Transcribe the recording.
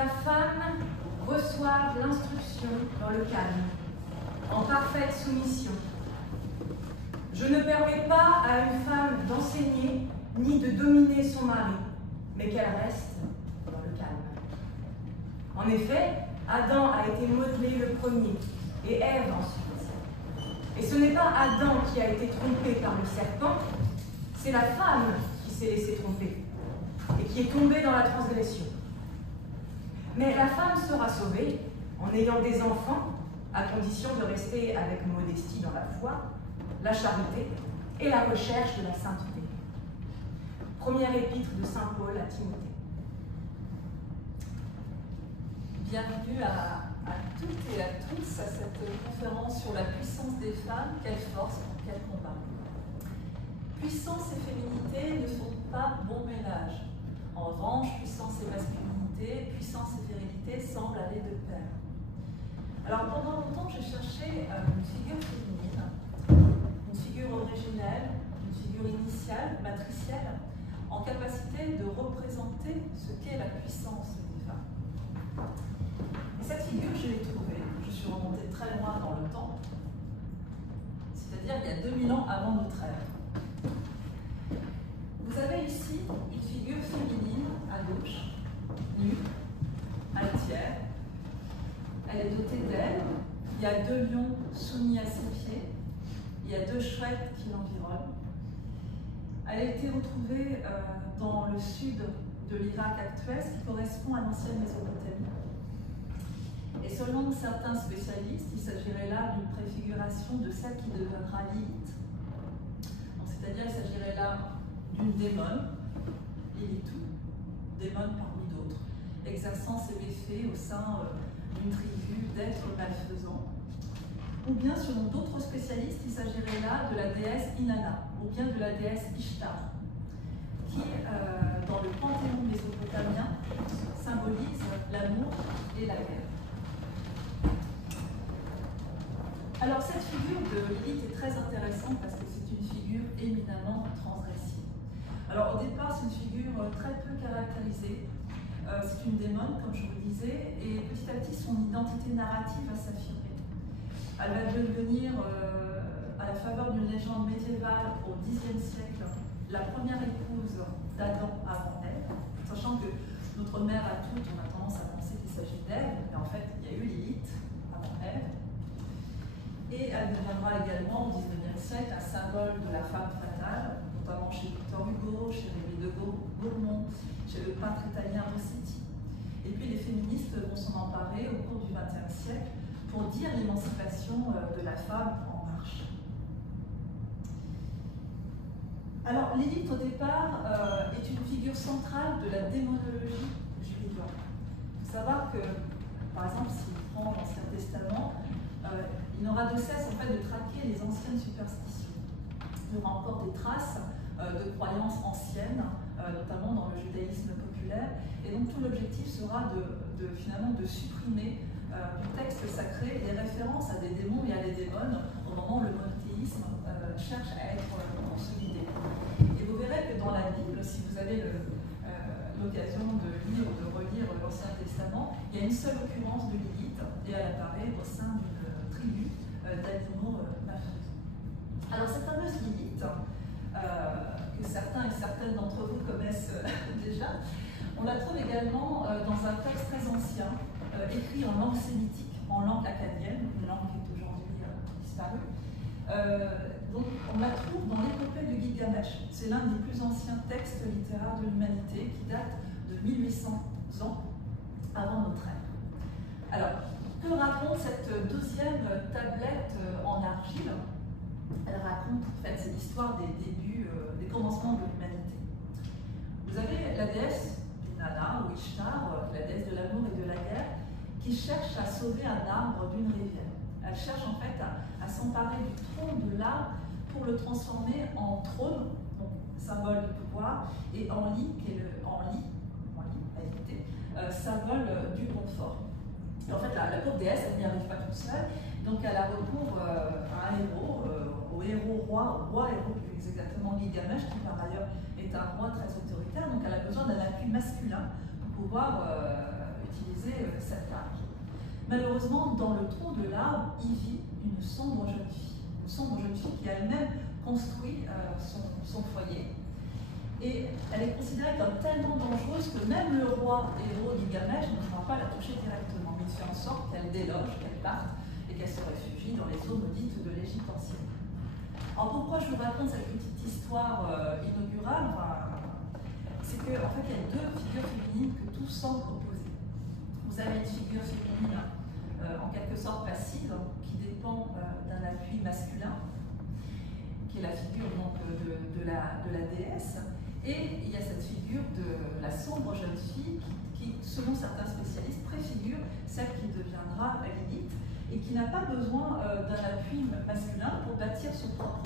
la femme reçoive l'instruction dans le calme, en parfaite soumission. Je ne permets pas à une femme d'enseigner ni de dominer son mari, mais qu'elle reste dans le calme. En effet, Adam a été modelé le premier, et Ève ensuite. Et ce n'est pas Adam qui a été trompé par le serpent, c'est la femme qui s'est laissée tromper et qui est tombée dans la transgression. Mais la femme sera sauvée en ayant des enfants, à condition de rester avec modestie dans la foi, la charité et la recherche de la sainteté. Première épître de saint Paul à Timothée. Bienvenue à toutes et à tous à cette conférence sur la puissance des femmes, quelle force, quel combat. Puissance et féminité ne sont pas bon ménage. En revanche, puissance et masculinité, puissance et virilité semblent aller de pair. Alors pendant longtemps, j'ai cherché une figure féminine, une figure originelle, une figure initiale, matricielle, en capacité de représenter ce qu'est la puissance des femmes. Et cette figure, je l'ai trouvée. Je suis remontée très loin dans le temps, c'est-à-dire il y a 2000 ans avant notre ère. Vous avez ici une figure féminine à gauche, nue, altière. Elle est dotée d'ailes. Il y a 2 lions soumis à ses pieds. Il y a 2 chouettes qui l'environnent. Elle a été retrouvée dans le sud de l'Irak actuel, ce qui correspond à l'ancienne Mésopotamie. Et selon certains spécialistes, il s'agirait là d'une préfiguration de celle qui deviendra Lilith. C'est-à-dire qu'il s'agirait là d'une démone, Lilithou, démone parmi d'autres, exerçant ses méfaits au sein d'une tribu d'êtres malfaisants. Ou bien, selon d'autres spécialistes, il s'agirait là de la déesse Inanna, ou bien de la déesse Ishtar, qui, dans le panthéon mésopotamien, symbolise l'amour et la guerre. Alors, cette figure de Lilith est très intéressante parce que c'est une figure éminemment transgressive. Alors, au départ, c'est une figure très peu caractérisée. C'est une démone, comme je vous le disais, et petit à petit, son identité narrative va s'affirmer. Elle va devenir, à la faveur d'une légende médiévale au Xe siècle, la première épouse d'Adam avant Ève, sachant que notre mère à toutes, on a tendance à penser qu'il s'agit d'Ève, mais en fait, il y a eu Lilith avant Ève. Et elle deviendra également au XIXe siècle un symbole de la femme fatale, notamment chez Victor Hugo, chez Rémy de Gourmont, chez le peintre italien Rossetti. Et puis les féministes vont s'en emparer au cours du XXe siècle pour dire l'émancipation de la femme en marche. Alors Lilith au départ est une figure centrale de la démonologie juive. Il faut savoir que, par exemple, si on prend l'Ancien Testament, il n'aura de cesse en fait de traquer les anciennes superstitions. Il y aura encore des traces de croyances anciennes, notamment dans le judaïsme populaire, et donc tout l'objectif sera finalement de supprimer du texte sacré les références à des démons et à des démones au moment où le monothéisme cherche à être consolidé. Et vous verrez que dans la Bible, si vous avez l'occasion de lire ou de relire l'Ancien Testament, il y a une seule occurrence de Lilith et elle apparaît au sein d'une tribu d'animaux mafieux. Alors cette fameuse Lilith, que certains et certaines d'entre vous connaissent déjà, on la trouve également dans un texte très ancien, écrit en langue sémitique, en langue acadienne, une langue qui est aujourd'hui disparue. Donc on la trouve dans l'épopée de Gilgamesh. C'est l'un des plus anciens textes littéraires de l'humanité qui date de 1800 ans avant notre ère. Alors, que raconte cette deuxième tablette en argile? Elle raconte, en fait, c'est l'histoire des débuts, des commencements de l'humanité. Vous avez la déesse Inanna ou Ishtar, la déesse de l'amour et de la guerre, qui cherche à sauver un arbre d'une rivière. Elle cherche en fait à s'emparer du tronc de l'arbre pour le transformer en trône, donc symbole du pouvoir, et en lit, qui est symbole du confort. Et en fait, la pauvre déesse, elle n'y arrive pas toute seule, donc elle a recours à un héros, au héros roi héros plus exactement Gilgamesh, qui par ailleurs est un roi très autoritaire, donc elle a besoin d'un appui masculin pour pouvoir utiliser cette arme. Malheureusement, dans le tronc de l'arbre, y vit une sombre jeune fille qui a elle-même construit son foyer. Et elle est considérée comme tellement dangereuse que même le roi héros Gilgamesh ne pourra pas la toucher directement, mais il fait en sorte qu'elle déloge, qu'elle parte et qu'elle se réfugie dans les eaux maudites de l'Égypte ancienne. Alors pourquoi je vous raconte cette petite histoire inaugurale? C'est qu'en fait, il y a deux figures féminines que tout semble opposer. Vous avez une figure féminine en quelque sorte passive, qui dépend d'un appui masculin, qui est la figure donc, de la déesse. Et il y a cette figure de la sombre jeune fille qui, selon certains spécialistes, préfigure celle qui deviendra Lilith et qui n'a pas besoin d'un appui masculin pour bâtir son propre